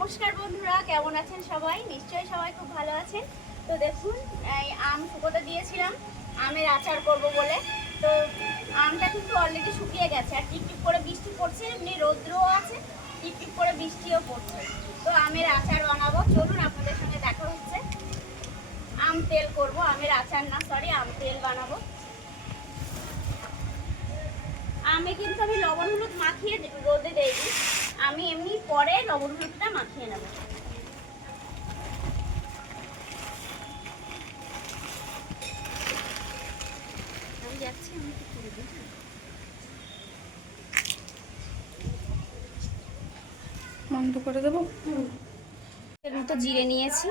নমস্কার বন্ধুরা, কেমন আছেন সবাই? নিশ্চয়ই সবাই খুব ভালো আছেন। তো দেখুন, এই আম শুকোতে দিয়েছিলাম, আমের আচার করব বলে। তো আমটা কিন্তু অলরেডি শুকিয়ে গেছে, আর টিপটিপ করে বৃষ্টি পড়ছে, এমনি রৌদ্রও আছে, টিপটিপ করে বৃষ্টিও পড়ছে। তো আমের আচার বানাবো। চলুন, আপনাদের সঙ্গে দেখা হচ্ছে। আম তেল করব, আমের আচার না সরি আম তেল বানাবো। আমে কিন্তু আমি লবণ হলুদ মাখিয়ে রোদে দেইনি। আমি এমনি পরে লবণ হলুদটা মাখিয়ে নেব। আমি যাচ্ছি আমি একটু করে দিই, হ্যাঁ। বন্ধ করে দেবো? এর মতো জিরে নিয়েছি।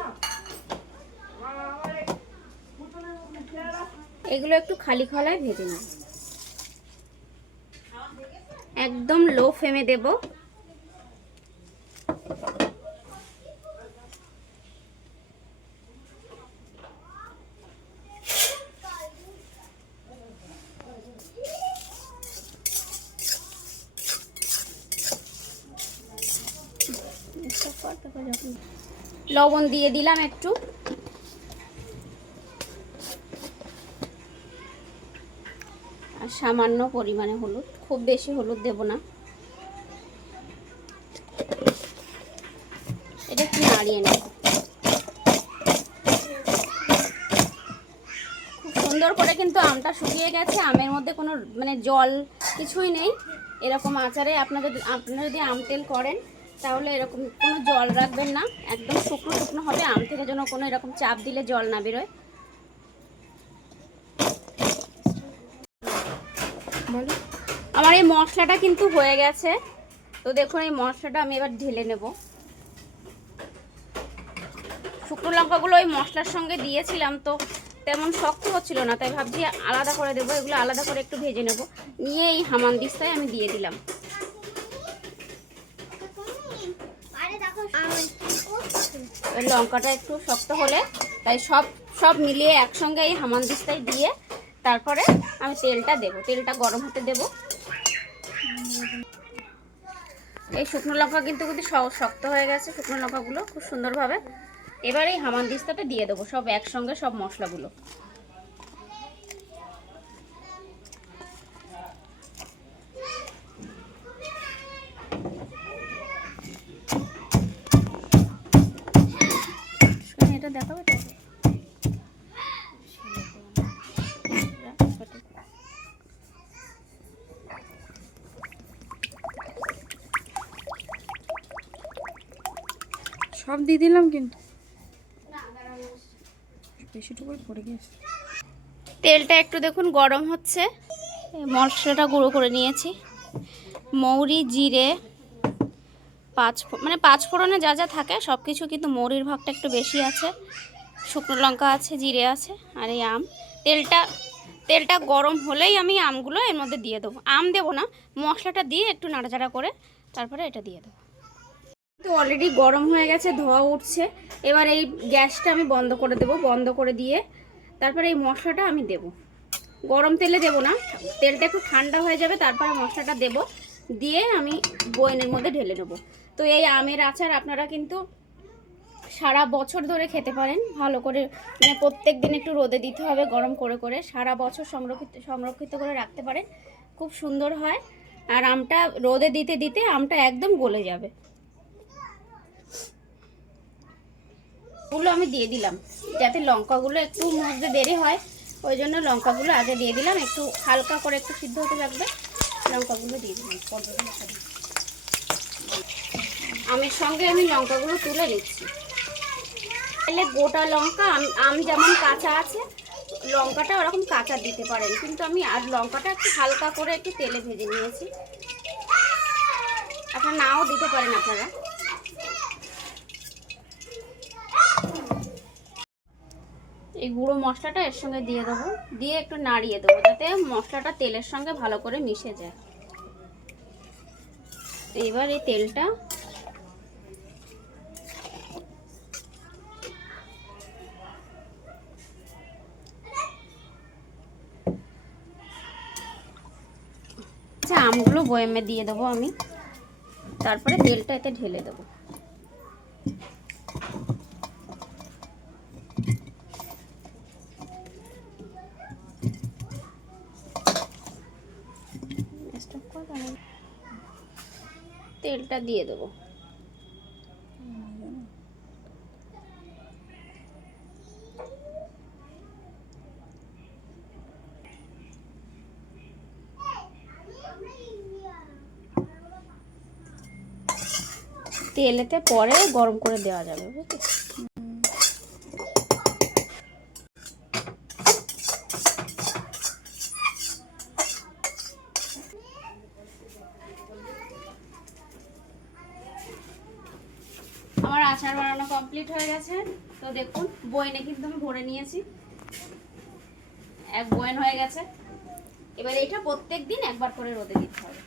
এগুলো একটু খালি খলায় ভেজে নেব। একদম লো ফ্লেমে দেব। লবণ দিয়ে দিলাম একটু। আর সামান্য পরিমাণে হলুদ, খুব বেশি হলুদ দেব না। এটা একটু নাড়িয়ে নেব। খুব সুন্দর করে কিন্তু আমটা শুকিয়ে গেছে, আমের মধ্যে কোনো মানে জল কিছুই নেই। এরকম আচারে আপনাদের, আপনারা যদি আম তেল করেন তাহলে এরকম কোনো জল রাখবেন না। একদম শুকনো শুকনো হবে আম থেকে যেন কোনো এরকম চাপ দিলে জল না বেরোয়। আমার এই মশলাটা কিন্তু হয়ে গেছে। তো দেখুন এই মশলাটা আমি এবার ঢেলে নেব। শুকনো লঙ্কাগুলো ওই মশলার সঙ্গে দিয়েছিলাম তো তেমন শক্ত হচ্ছিল না তাই ভাবছি আলাদা করে দেবো। এগুলো আলাদা করে একটু ভেজে নেব। নিয়ে এই হামান দিস্তায় আমি দিয়ে দিলাম। লঙ্কাটা একটু শক্ত হলে, তাই সব সব মিলিয়ে একসঙ্গে এই হামান দিস্তায় দিয়ে তারপরে আমি তেলটা দেব। তেলটা গরম হতে দেব। এই শুকনো লঙ্কা কিন্তু কিন্তু শক্ত হয়ে গেছে শুকনো লঙ্কাগুলো খুব সুন্দরভাবে। এবার এই হামান দিস্তাতে দিয়ে দেবো সব একসঙ্গে সব মশলাগুলো। এটা দেখাবে তো সব দিয়ে দিলাম কিন্তু। তেলটা একটু দেখুন, গরম হচ্ছে। মশলাটা গুঁড়ো করে নিয়েছি। মৌরি, জিরে পাঁচ মানে পাঁচ ফোড়নে যা যা থাকে সব কিছু কিন্তু মৌরির ভাগটা একটু বেশি আছে। শুকনো লঙ্কা আছে, জিরে আছে, আর এই আম। তেলটা তেলটা গরম হলেই আমি আমগুলো এর মধ্যে দিয়ে দেবো। আম দেবো না, মশলাটা দিয়ে একটু নাড়াচাড়া করে তারপরে এটা দিয়ে দেবো। তো অলরেডি গরম হয়ে গেছে, ধোয়া উঠছে। এবার এই গ্যাসটা আমি বন্ধ করে দেবো, বন্ধ করে দিয়ে তারপরে এই মশলাটা আমি দেব। গরম তেলে দেব না, তেলটা একটু ঠান্ডা হয়ে যাবে, তারপরে মশলাটা দেব। দিয়ে আমি বয়নের মধ্যে ঢেলে নেব। তো এই আমের আচার আপনারা কিন্তু সারা বছর ধরে খেতে পারেন। ভালো করে মানে প্রত্যেক দিন একটু রোদে দিতে হবে গরম করে করে। সারা বছর সংরক্ষিত সংরক্ষিত করে রাখতে পারেন। খুব সুন্দর হয়। আর আমটা রোদে দিতে দিতে আমটা একদম গলে যাবে। গুলো আমি দিয়ে দিলাম, যাতে লঙ্কাগুলো একটু মধ্যে দেরি হয়। ওই জন্য লঙ্কাগুলো আগে দিয়ে দিলাম। একটু হালকা করে একটু সিদ্ধ হতে লাগবে লঙ্কাগুলো দিয়ে দিলাম। আমের সঙ্গে আমি লঙ্কাগুলো তুলে নিচ্ছি। তাহলে গোটা লঙ্কা, আম- যেমন কাঁচা আছে, লঙ্কাটা ওরকম কাঁচা দিতে পারেন। কিন্তু আমি আর লঙ্কাটা একটু হালকা করে একটু তেলে ভেজে নিয়েছি। আপনারা নাও দিতে পারেন আপনারা। এই গুঁড়ো মশলাটা এর সঙ্গে দিয়ে দেবো। দিয়ে একটু নাড়িয়ে দেবো যাতে মশলাটা তেলের সঙ্গে ভালো করে মিশে যায়। এবার এই তেলটা আচ্ছা আমগুলো বয়েমে দিয়ে দেবো আমি তারপরে তেলটা এতে ঢেলে দেবো। তেলটা দিয়ে দেবো তেলেতে পরে গরম করে দেওয়া যাবে, বুঝলি? আমার আচার বানানো কমপ্লিট হয়ে গেছে। তো দেখুন বয়নে কিন্তু আমি ভরে নিয়েছি। এক বয়ন হয়ে গেছে। এবার এটা প্রত্যেক দিন একবার করে রোদে দিতে হবে।